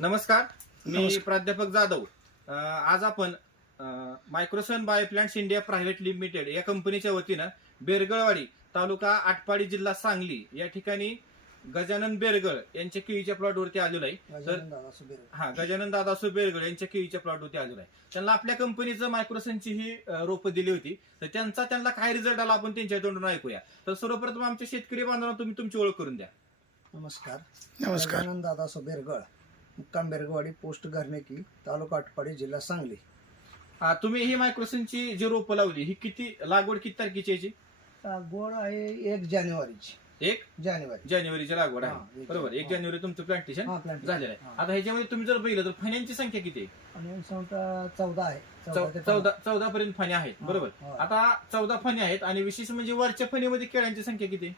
नमस्कार मी नमस्कार. प्राध्यापक जाधव. अं, आज आपण Microsun bioplants India private limited या कंपनीच्या वतीनं बेरगळवाडी तालुका आटपाडी जिल्हा सांगली या ठिकाणी गजानन बेरगळ यांच्या केळीच्या प्लॉटवरती आलेलो आहे. गजानन दादा सुबेर. हा गजानन दादासू बेरगळ यांच्या केळीच्या प्लॉटवरती आलेलो आहे. त्यांना आपल्या कंपनीचं मायक्रोसनची ही अं, रोपं दिली होती. तर त्यांचा त्यांना काय रिझल्ट आला आपण त्यांच्या तोंडून ऐकूया. तर सर्वप्रथम आमच्या शेतकरी बांधवांना तुम्ही तुमची ओळख करून द्या. नमस्कार. नमस्कार. गजानन दादा सुबेरगळ. मुक्काम बेरगवाडी पोस्ट घरनेकी तालुका आटपाडी जिल्हा सांगली. हा, तुम्ही ही मायक्रोसनची जी रोपं लावली ही किती लागवड किती तारखेची याची? गोड आहे एक जानेवारीची. एक? जानेवारी. जानेवारीची लागवड हा, आहे एक बरोबर एक. जानेवारी. तुमचं प्लांटेशन हा झालेलं आहे. हा. आता ह्याच्यामध्ये तुम्ही जर बघितलं तर फण्यांची संख्या किती आहे? आणि संख्या चौदा आहे. चौ- ते चौदा चौदा पर्यंत फण्या आहेत बरोबर. हा. आता चौदा फण्या आहेत आणि विशेष म्हणजे वरच्या फणीमध्ये केळ्यांची संख्या किती आहे?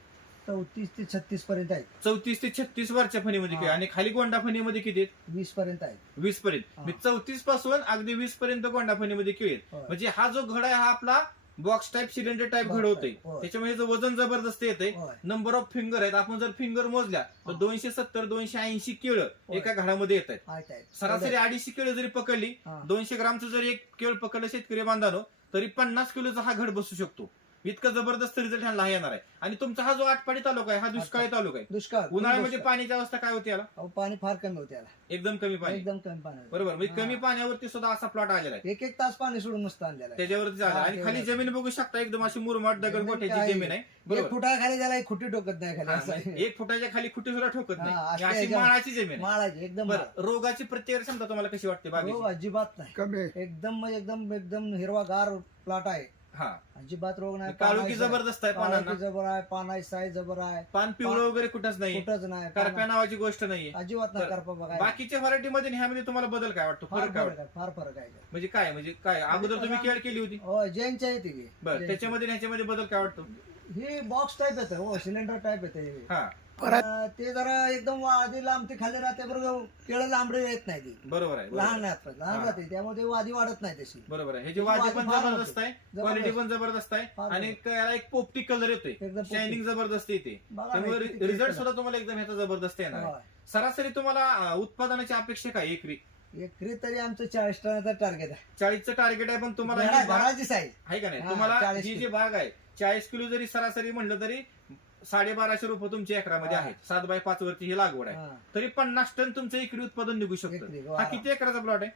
चौतीस ते छत्तीस पर्यंत आहेत चौतीस ते छत्तीस वरच्या फणीमध्ये केळी हा. आणि खाली गोंडा फणीमध्ये किती आहेत वीस पर्यंत आहेत वीस पर्यंत हा. चौतीसपासून अगदी वीस पर्यंत गोंडा फणीमध्ये केळी आहेत होय. म्हणजे हा जो घड आहे हा आपला box type cylinder type Box घड होतोय type, होय. त्याच्यामुळे याचं वजन जबरदस्त होय. नंबर ऑफ फिंगर आहेत आपण जर फिंगर मोजल्या तर हा. दोनशे सत्तर दोनशे ऐंशी केळं होय. एका घडामध्ये येत आहेत आहेत आहेत सरासरी अडीचशे किलो जरी पकडली हा. दोनशे ग्रामचं जरी एक केळ पकडलं शेतकरी बांधानो तरी पन्नास किलोचा हा घड बसू शकतो इतका जबरदस्त रिझल्ट ह्याला येणार आहे. आणि तुमचा हा जो आटपाडी तालुका आहे हा दुष्काळी तालुका आहे. दुष्काळ. उन्हाळ्यामध्ये दुष्काळ. पाण्याची अवस्था काय होती याला? अहो, पाणी फार कमी होते याला. एकदम कमी पाणी. एकदम कमी पाणी होतं. बरोबर. म्हणजे हा. कमी पाण्यावरती सुद्धा असा प्लॉट आलेला आहे. एक एक तास पाणी सोडून मस्त आणलेला आहे. त्याच्यावरती झाला. हा, आणि तेवढं. खाली जमीन बघू शकता एकदम अशी मुरमाट दगड जमीन काय- जमीन आहे. एक बरोबर. फुटा खाली त्याला एक खुटी टोकत नाही खाली हा, असं. आहे. एक फुटाच्या खाली खुटी सुद्धा ठोकत हा, नाही. अशी ही माळाची जमीन आहे. माळाची एकदम माळ. बरं रोगाची प्रतिकार क्षमता तुम्हाला कशी वाटते हो बागेची अजिबात नाही. कमी आहे. एकदम म्हणजे एकदम एकदम हिरवागार प्लॉट आहे. हा. अजिबात रोग नाही काळोखी पानाची जबरदस्त आहे काळोखी पानांना जबर आहे पानाची साईज जबर आहे. पान पिवळं वगैरे कुठंच नाही. कुठंच नाही करप्या पाना- नावाची गोष्ट नाहीये अजिबात नाही तर करपा बघा बाकीच्या व्हरायटी मध्ये आणि ह्यामध्ये तुम्हाला बदल काय वाटतो? फार फरक काय फरक वाटतो? आहे फार फरक आहे. म्हणजे काय? म्हणजे काय? अगोदर तुम्ही केळ केली होती. हो जैनच्या आहे ती बरं त्याच्यामध्ये आणि ह्याच्यामध्ये बदल काय वाटतो? हे बॉक्स टाईप येतं हो सिलेंडर टाईप येते हे. हा. परत ते जरा एकदम वादी लांब ते खाली राहते बरोबर केळं लांबडे येत नाही ती बरोबर आहे बरोबर लहान आहे. आहे लहान हा. राहते त्यामुळे ते वादी वाढत नाही तशी बरोबर आहे ह्याची वादी वाजी पण फार जबरदस्त आहे. क्वालिटी पण जबरदस्त आहे फार आणि जबरदस्त. याला एक पोपटी कलर येतोय एकदम. शायनिंग जबरदस्त येते बघा ना, त्यामुळे किती रिझल्ट. सुद्धा तुम्हाला एकदम ह्याचा जबरदस्त येणार आहे. होय. सरासरी तुम्हाला अं, उत्पादनाची अपेक्षा काय एकरी एकरी तरी आमचं चाळीस टनाचं टार्गेट आहे चाळीसचं टार्गेट आहे पण तुम्हाला घरा- ही बाग- घराची साईज आहे का नाही हा, तुम्हाला 40 ही जी किलो. बाग आहे चाळीस किलो जरी सरासरी म्हणलं तरी साडेबाराशे रुपये तुमच्या एकरामध्ये हा. आहेत. सात बाय पाच वरती ही लागवड आहे. तरी पन्नास टन तुमचं एकरी उत्पादन निघू शकतं. हो, हा. किती एकराचा प्लॉट आहे?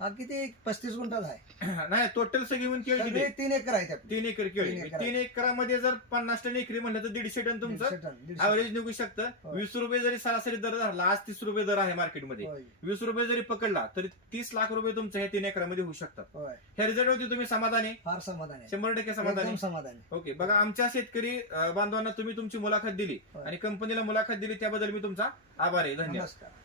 हा किती पस्तीस गुंठाचा आहे? नाही टोटल सगळी मिळून केळी किती सगळे आहे? तीन एकर आहेत आपले. तीन एकर केळी. तीन एकर. तीन एकरामध्ये जर पन्नास टन एकरी म्हणलं तर दीडशे टन तुमचं दीडशे टन, दीडशे ऍव्हरेज निघू शकतं. होय. वीस रुपये जरी सरासरी दर धरला आज तीस रुपये दर आहे मार्केटमध्ये होय, वीस रुपये जरी पकडला तरी तीस लाख रुपये तुमच्या ह्या तीन एकरामध्ये होऊ शकतात होय. ह्या रिझल्टवरती तुम्ही समाधानी? फार समाधान आहे. शंभर टक्के समाधानी. एकदम समाधान. आहे. ओके बघा आमच्या शेतकरी अं, बांधवांना तुम्ही तुमची मुलाखत दिली होय. आणि कंपनीला मुलाखत दिली त्याबद्दल मी तुमचा आभार आहे. धन्यवाद. नमस्कार.